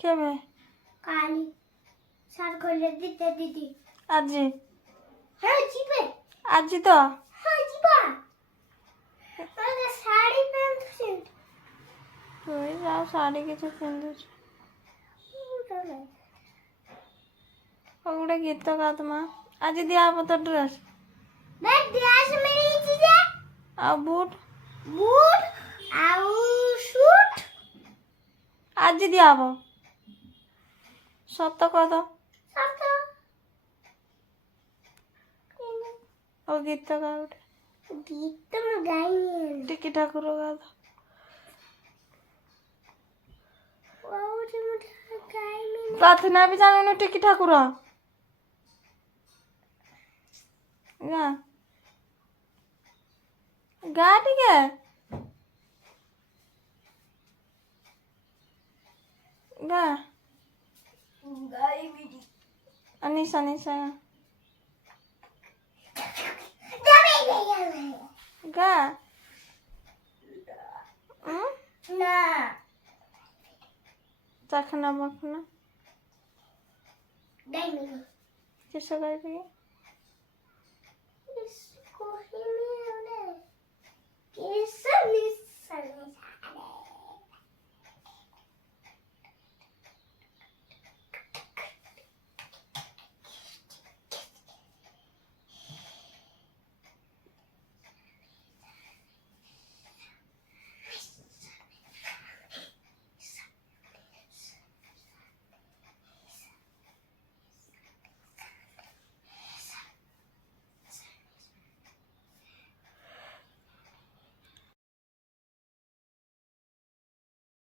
କେବେ କାଲି ସାର୍ କହିଲେ ଦିଦି ଦିଦି ଆଜି ହଁ ଯିବେ ଆଜି ତ ହଁ ଯିବା ମାନେ ଶାଢ଼ୀ ପିନ୍ଧୁଛି ତୁ ଯାଉ ଶାଢ଼ୀ କିଛି ପିନ୍ଧୁଛୁ ଆଉ ଗୋଟେ ଗୀତ ଗାତ ମା ଆଜି ଦିଆହବ ତ ଡ୍ରେସ୍ ମିଳିଛି ଯେ ଆଉ ବୁଟ ଆଉ ସୁଟ୍ ଆଜି ଦିଆହବ ସତ କହ ସତ ଆଉ ଗୀତ ଗା ଗୋଟେ ଗୀତ ମୁଁ ଗାଇନି ଟିକି ଠାକୁର ଗା ତ ପ୍ରାର୍ଥନା ବି ଜାଣୁନୁ ଟିକି ଠାକୁର ଗା ଗା ଟିକେ ଗା ନିଶା ନିଶା ଗା ନା ଚାଖନା ବଖନା ଗାଇନି କିସ ଗାଇବି इसको ही नहीं किस